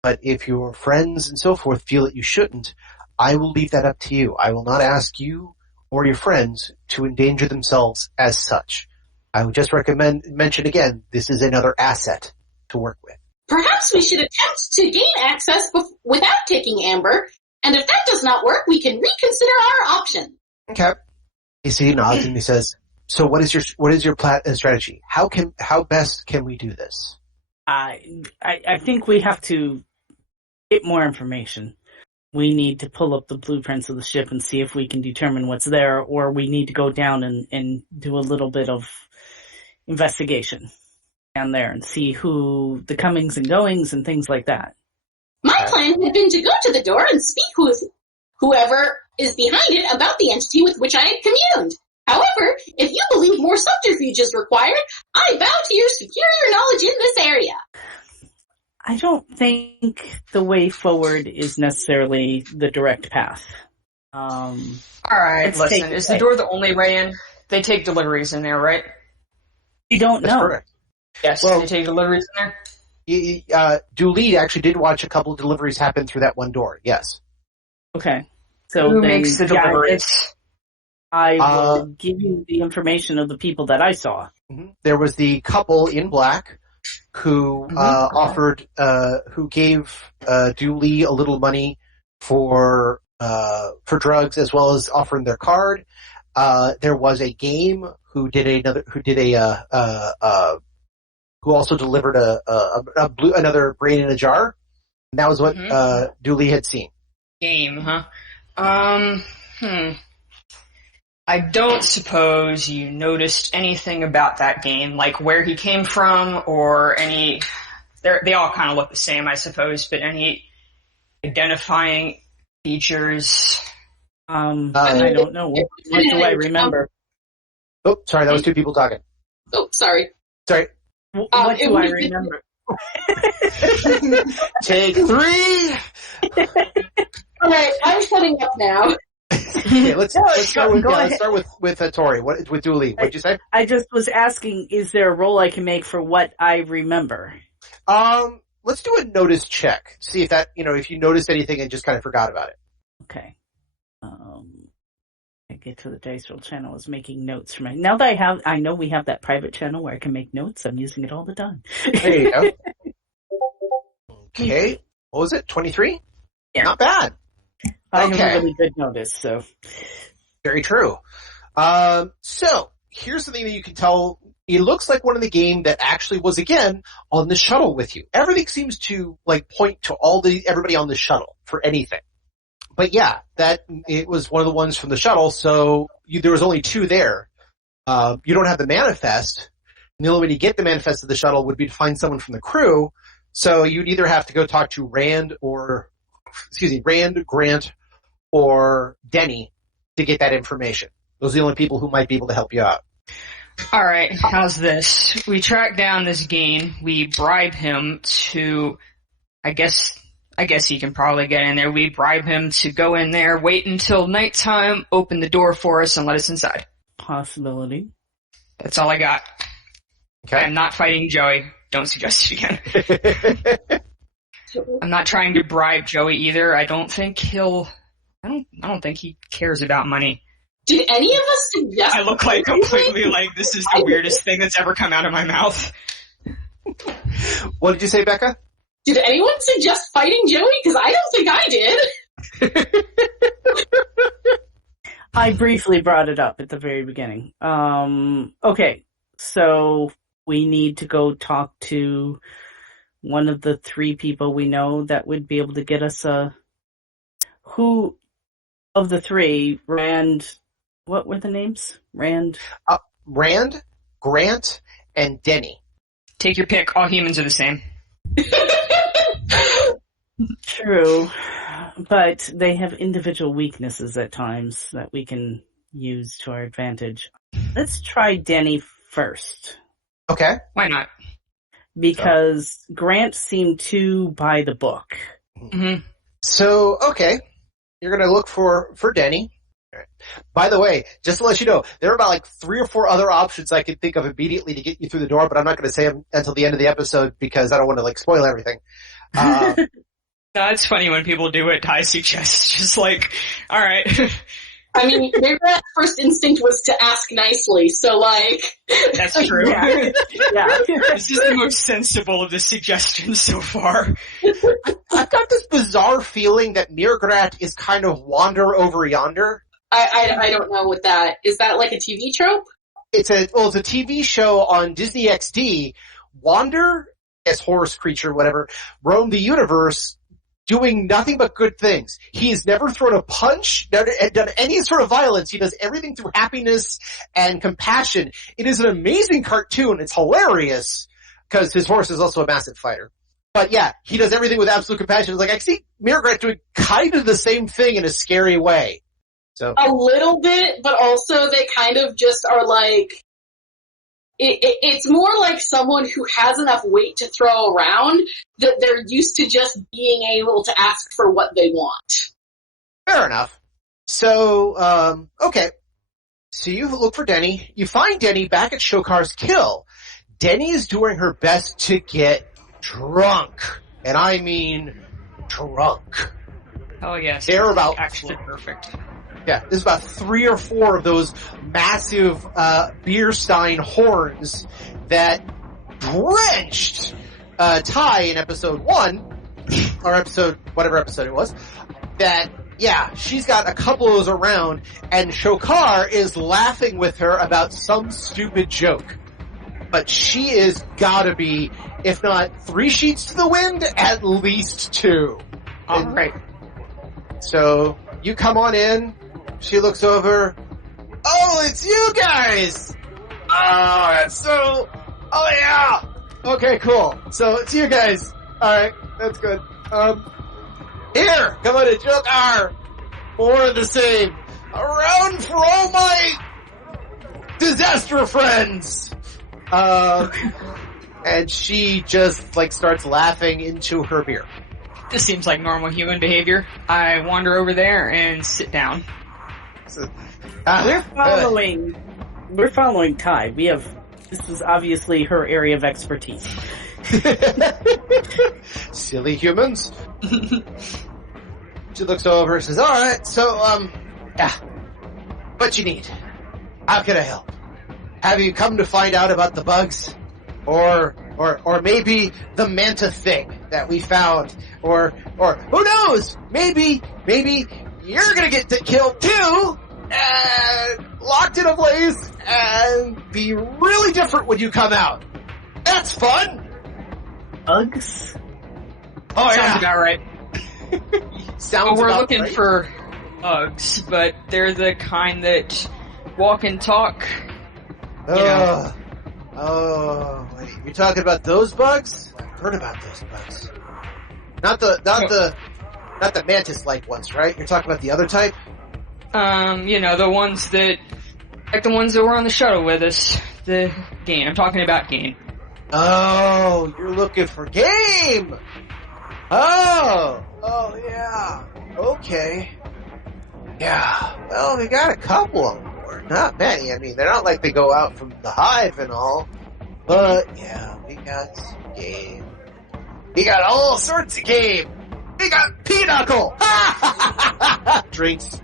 But if your friends and so forth feel that you shouldn't, I will leave that up to you. I will not ask you or your friends to endanger themselves as such. I would just mention again, this is another asset to work with. Perhaps we should attempt to gain access without taking amber, and if that does not work, we can reconsider our option. Okay. He nods and he says, so what is your strategy? How best can we do this? I think we have to get more information. We need to pull up the blueprints of the ship and see if we can determine what's there, or we need to go down and do a little bit of investigation down there and see who the comings and goings and things like that. My plan had been to go to the door and speak with whoever is behind it about the entity with which I had communed. However, if you believe more subterfuge is required, I bow to your superior knowledge in this area. I don't think the way forward is necessarily the direct path. Alright, listen, is the door the only way in? They take deliveries in there, right? You don't know. That's correct. Yes, well, they take deliveries in there? Dooley actually did watch a couple of deliveries happen through that one door, yes. Okay. So who makes the deliveries? I will give you the information of the people that I saw. There was the couple in black who who gave Dooley a little money for drugs as well as offering their card. There was a game who also delivered another brain in a jar. And that was what Dooley had seen. Game, huh? I don't suppose you noticed anything about that game, like where he came from, or any... They all kind of look the same, I suppose, but any identifying features? I don't know. What do I remember? Oh, sorry, that was two people talking. Oh, sorry. Sorry. What do I remember? Take 3! Alright, I'm shutting up now. Okay, let's start with Tori. With Dooley? What'd you say? I just was asking, is there a roll I can make for what I remember? Let's do a notice check. See if that, if you noticed anything and just kind of forgot about it. Okay. I get to the Dice Roll channel. I was making notes for now that I know we have that private channel where I can make notes. I'm using it all the time. There you go. Okay. What was it? 23? Yeah. Not bad. I have a really good notice, so. Very true. So here's something that you can tell. It looks like one of the game that actually was, again, on the shuttle with you. Everything seems to, point to everybody on the shuttle for anything. But yeah, it was one of the ones from the shuttle, so there was only 2 there. You don't have the manifest, and the only way to get the manifest of the shuttle would be to find someone from the crew, so you'd either have to go talk to Rand, Grant, or Denny to get that information. Those are the only people who might be able to help you out. Alright, how's this? We track down this Gain, we bribe him to, I guess he can probably get in there. We bribe him to go in there, wait until nighttime, open the door for us, and let us inside. Possibility. That's all I got. Okay. I'm not fighting Joey. Don't suggest it again. I'm not trying to bribe Joey either. I don't think he cares about money. Did any of us suggest... I look completely like this is the weirdest thing that's ever come out of my mouth. What did you say, Becca? Did anyone suggest fighting Joey? Because I don't think I did. I briefly brought it up at the very beginning. Okay, so we need to go talk to one of the 3 people we know that would be able to get us who of the 3, Rand, what were the names? Rand, Grant, and Denny. Take your pick. All humans are the same. True, but they have individual weaknesses at times that we can use to our advantage. Let's try Denny first. Okay. Why not? Because Grant seemed too by the book. Mm-hmm. So, okay. You're going to look for Denny. All right. By the way, just to let you know, there are about 3 or 4 other options I could think of immediately to get you through the door, but I'm not going to say them until the end of the episode because I don't want to spoil everything. No, it's funny when people do what Ty suggests. Just alright. I mean, maybe that first instinct was to ask nicely, so That's true. Yeah. This is the most sensible of the suggestions so far. I've got this bizarre feeling that Mirgrat is kind of Wander over yonder. I don't know what that... Is that like a TV trope? It's a TV show on Disney XD. Wander, as horse creature, whatever, roam the universe doing nothing but good things. He has never thrown a punch, done any sort of violence. He does everything through happiness and compassion. It is an amazing cartoon. It's hilarious because his horse is also a massive fighter. But yeah, he does everything with absolute compassion. It's I see Mirgrat doing kind of the same thing in a scary way. So a little bit, but also they kind of just are it's more like someone who has enough weight to throw around that they're used to just being able to ask for what they want. Fair enough. So, okay. So you look for Denny. You find Denny back at Shokar's Kill. Denny is doing her best to get drunk. And I mean drunk. Oh yes. They're about actually perfect. Yeah, there's about 3 or 4 of those massive beer stein horns that drenched Ty in episode 1, or whatever episode it was, that yeah, she's got a couple of those around, and Shokar is laughing with her about some stupid joke. But she is gotta be, if not 3 sheets to the wind, at least 2. All right. So, you come on in, she looks over, oh, it's you guys! Oh, that's so, oh yeah! Okay, cool. So, it's you guys. Alright, that's good. Here, come on in, Shokar! More of the same. Around for all my disaster friends! And she just, like, starts laughing into her beer. This seems like normal human behavior. I wander over there and sit down. So, We're following Ty. This is obviously her area of expertise. Silly humans. She looks over and says, alright, so, yeah. What you need? How can I help? Have you come to find out about the bugs? Or maybe the manta thing that we found? Or who knows? Maybe you're gonna get killed too! And locked in a place and be really different when you come out. That's fun! Bugs? Oh, Sounds yeah. about right. Sounds We're about looking right. for bugs, but they're the kind that walk and talk. Oh, wait. You're talking about those bugs? I've heard about those bugs. Not the mantis-like ones, right? You're talking about the other type? The ones that, like the ones that were on the shuttle with us. The Gain. I'm talking about Gain. Oh, you're looking for game! Oh, yeah. Okay. Yeah, well, we got a couple of them. Or not many. I mean, they're not like they go out from the hive and all. But, yeah, we got some game. We got all sorts of game. We got pinochle! Drinks.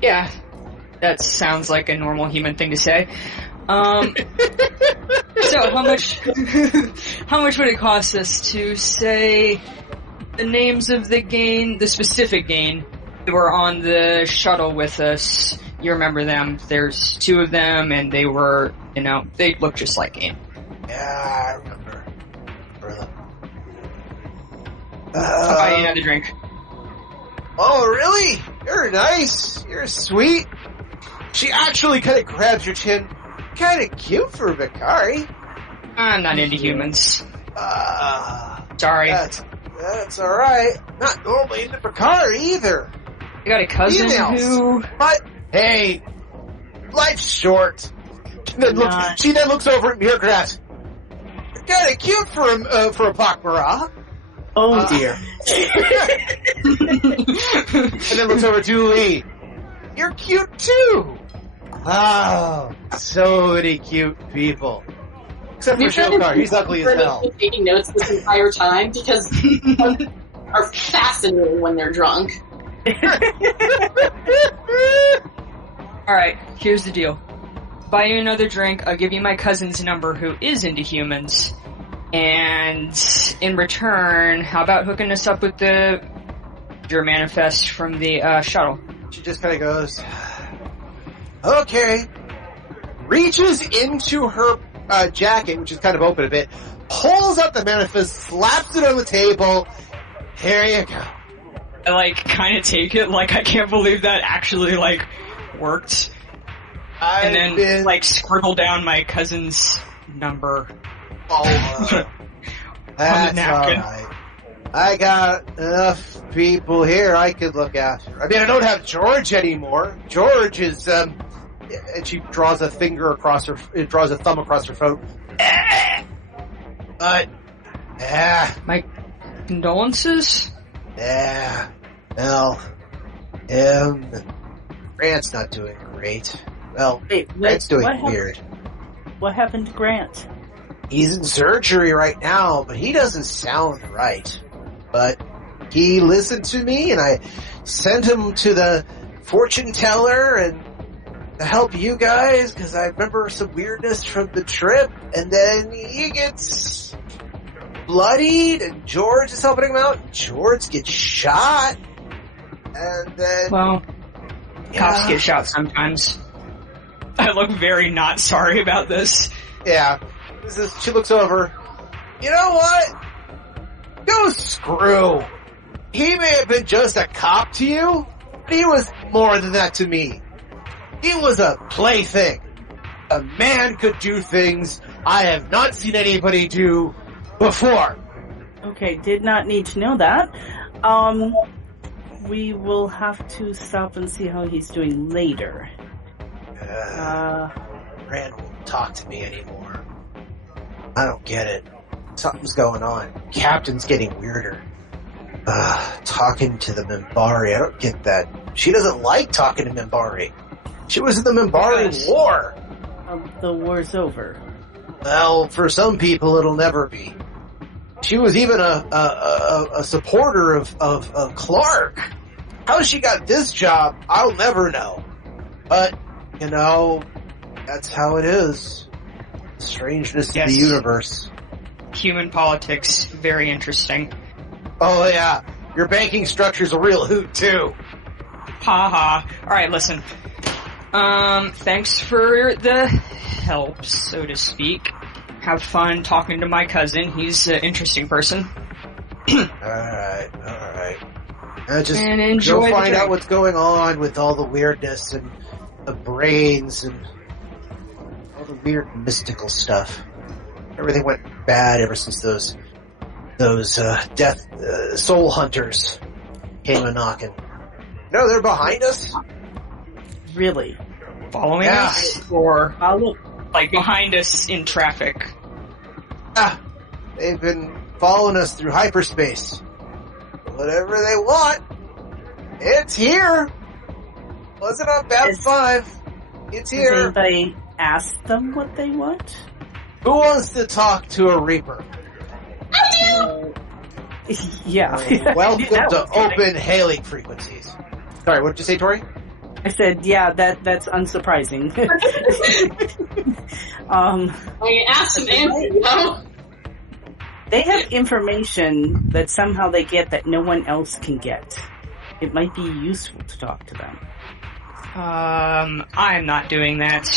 Yeah. That sounds like a normal human thing to say. So how much would it cost us to say the names of the specific Gain that were on the shuttle with us? You remember them. There's 2 of them, and they were, they look just like Gain. Yeah, I remember them. I'll buy you another drink. Oh, really? You're nice. You're sweet. She actually kind of grabs your chin. Kind of cute for Bakari. I'm not into humans. Sorry. That's alright. Not normally into Bakari either. I got a cousin who... But, hey, life's short. She then looks over at Mirgrat. You're kind of cute for a pak'ma'ra. Oh dear. And then looks over at Julie. You're cute too. Oh, so many cute people. Except for Shokar, he's ugly as hell. Taking notes this entire time because are fascinating when they're drunk. Alright, here's the deal. Buy you another drink, I'll give you my cousin's number who is into humans, and in return, how about hooking us up with your manifest from the shuttle? She just kind of goes, okay. Reaches into her jacket, which is kind of open a bit, pulls up the manifest, slaps it on the table. Here you go. I kind of take it, I can't believe that actually, worked. And then, scribble down my cousin's number. Oh, that's alright. I got enough people here I could look after. I mean, I don't have George anymore. George is, and she draws a thumb across her throat. But, my condolences? Yeah, well, Grant's not doing great. Well, Grant's doing weird. What happened to Grant? He's in surgery right now, but he doesn't sound right. But he listened to me, and I sent him to the fortune teller and to help you guys, because I remember some weirdness from the trip, and then he gets bloodied, and George is helping him out. George gets shot, and then Well, cops get shot sometimes. I look very not sorry about this. yeah, she looks over. You know what? Go screw. He may have been just a cop to you, but he was more than that to me. He was a plaything. A man could do things I have not seen anybody do before. Okay, did not need to know that. We will have to stop and see how he's doing later. Rand won't talk to me anymore. I don't get it. Something's going on. Captain's getting weirder. Talking to the Minbari, I don't get that. She doesn't like talking to Minbari. She was in the Minbari War. The war's over. Well, for some people, it'll never be. She was even a supporter of Clark. How she got this job, I'll never know. But, you know, that's how it is. The strangeness of the universe. Human politics, very interesting. Oh yeah, your banking structure's a real hoot too. Ha ha. Alright, listen. Thanks for the help, so to speak. Have fun talking to my cousin. He's an interesting person. Alright. Just And enjoy go the find drink. out what's going on with all the weirdness and the brains and all the weird mystical stuff. Everything went bad ever since those death soul hunters came a knocking. No, they're behind us. Really? Following us? Or, Follow? like, behind us in traffic? They've been following us through hyperspace. Whatever they want, it's here. Wasn't on Bab 5. It's Did here. anybody ask them what they want? Who wants to talk to a Reaper? Yeah. Welcome That to was kidding. open hailing frequencies. Sorry, what did you say, Tori? I said, yeah, that's unsurprising. I mean, ask some answers, you know? They have information that somehow they get that no one else can get. It might be useful to talk to them. I'm not doing that.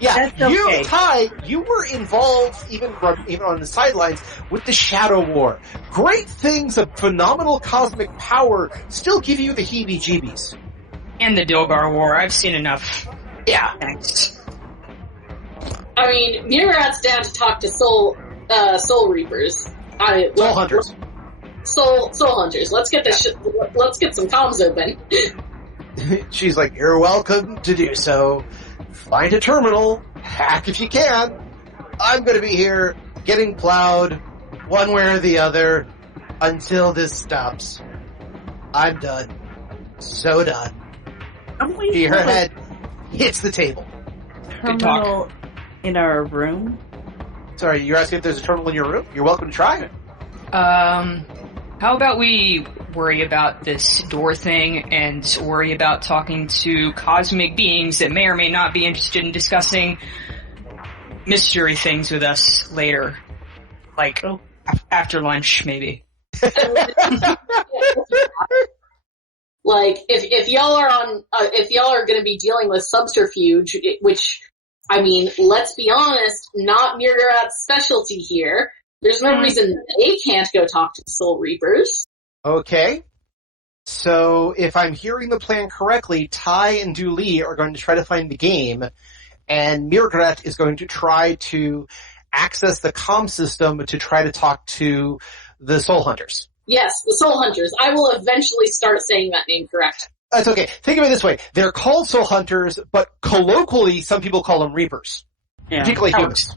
Yeah, That's okay. Ty, you were involved even on the sidelines with the Shadow War. Great things of phenomenal cosmic power still give you the heebie-jeebies. And the Dilgar War, I've seen enough. Yeah. Thanks. I mean, Murat's down to talk to Soul Reapers. Soul Hunters. Soul Hunters. Let's get this. Let's get some comms open. She's like, you're welcome to do so. Find a terminal, hack if you can. I'm gonna be here getting plowed one way or the other until this stops. I'm done. So done. I'm waiting Her for a head hits the table. terminal in our room. Sorry, you're asking if there's a terminal in your room? You're welcome to try it. How about we worry about this door thing and worry about talking to cosmic beings that may or may not be interested in discussing mystery things with us later. Like, after lunch, maybe. Like, if y'all are going to be dealing with subterfuge, which, I mean, let's be honest, not Murgarat's specialty here. There's no reason they can't go talk to the Soul Reapers. Okay. So, if I'm hearing the plan correctly, Ty and Dooley are going to try to find the game, and Murgarat is going to try to access the comm system to try to talk to the Soul Hunters. Yes, the Soul Hunters. I will eventually start saying that name correct. That's okay. Think of it this way. They're called Soul Hunters, but colloquially, some people call them Reapers. Yeah. Particularly humans.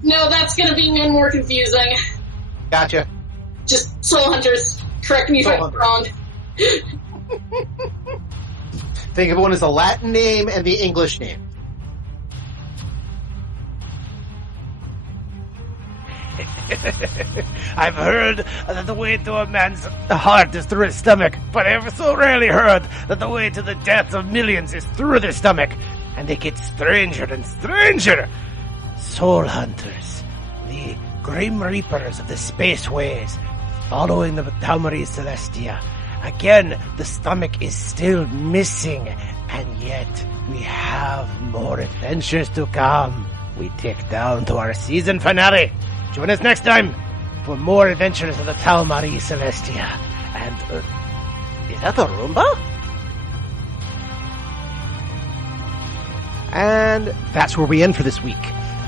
No, that's going to be even more confusing. Gotcha. Just Soul Hunters. Correct me if I'm wrong. Think of one as the Latin name and the English name. I've heard that the way to a man's heart is through his stomach, but I ever so rarely heard that the way to the death of millions is through their stomach. And they get stranger and stranger. Soul Hunters, the grim reapers of the spaceways, following the TauMarie Celestia. Again, the stomach is still missing, and yet we have more adventures to come. We tick down to our season finale. Join us next time for more adventures of the TauMarie Celestia. And, is that a Roomba? And that's where we end for this week.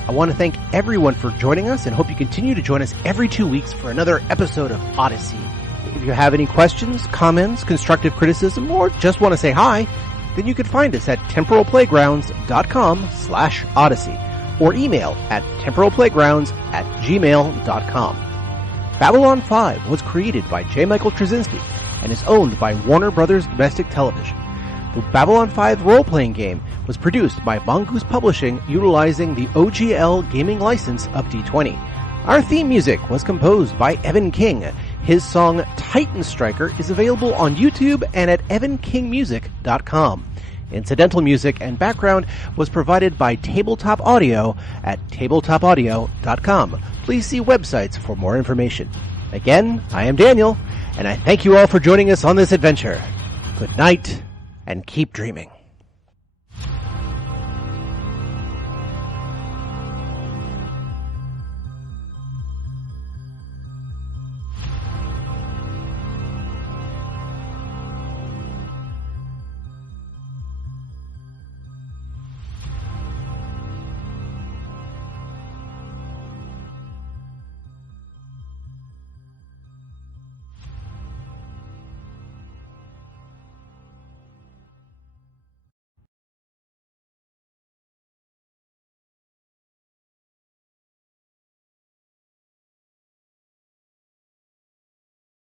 I want to thank everyone for joining us and hope you continue to join us every 2 weeks for another episode of Odyssey. If you have any questions, comments, constructive criticism, or just want to say hi, then you can find us at temporalplaygrounds.com/Odyssey or email at temporalplaygrounds@gmail.com. Babylon 5 was created by J. Michael Trzynski and is owned by Warner Brothers Domestic Television. The Babylon 5 role-playing game was produced by Mongoose Publishing utilizing the OGL gaming license of D20. Our theme music was composed by Evan King. His song Titan Striker is available on YouTube and at evankingmusic.com. Incidental music and background was provided by Tabletop Audio at tabletopaudio.com. Please see websites for more information. Again, I am Daniel, and I thank you all for joining us on this adventure. Good night, and keep dreaming.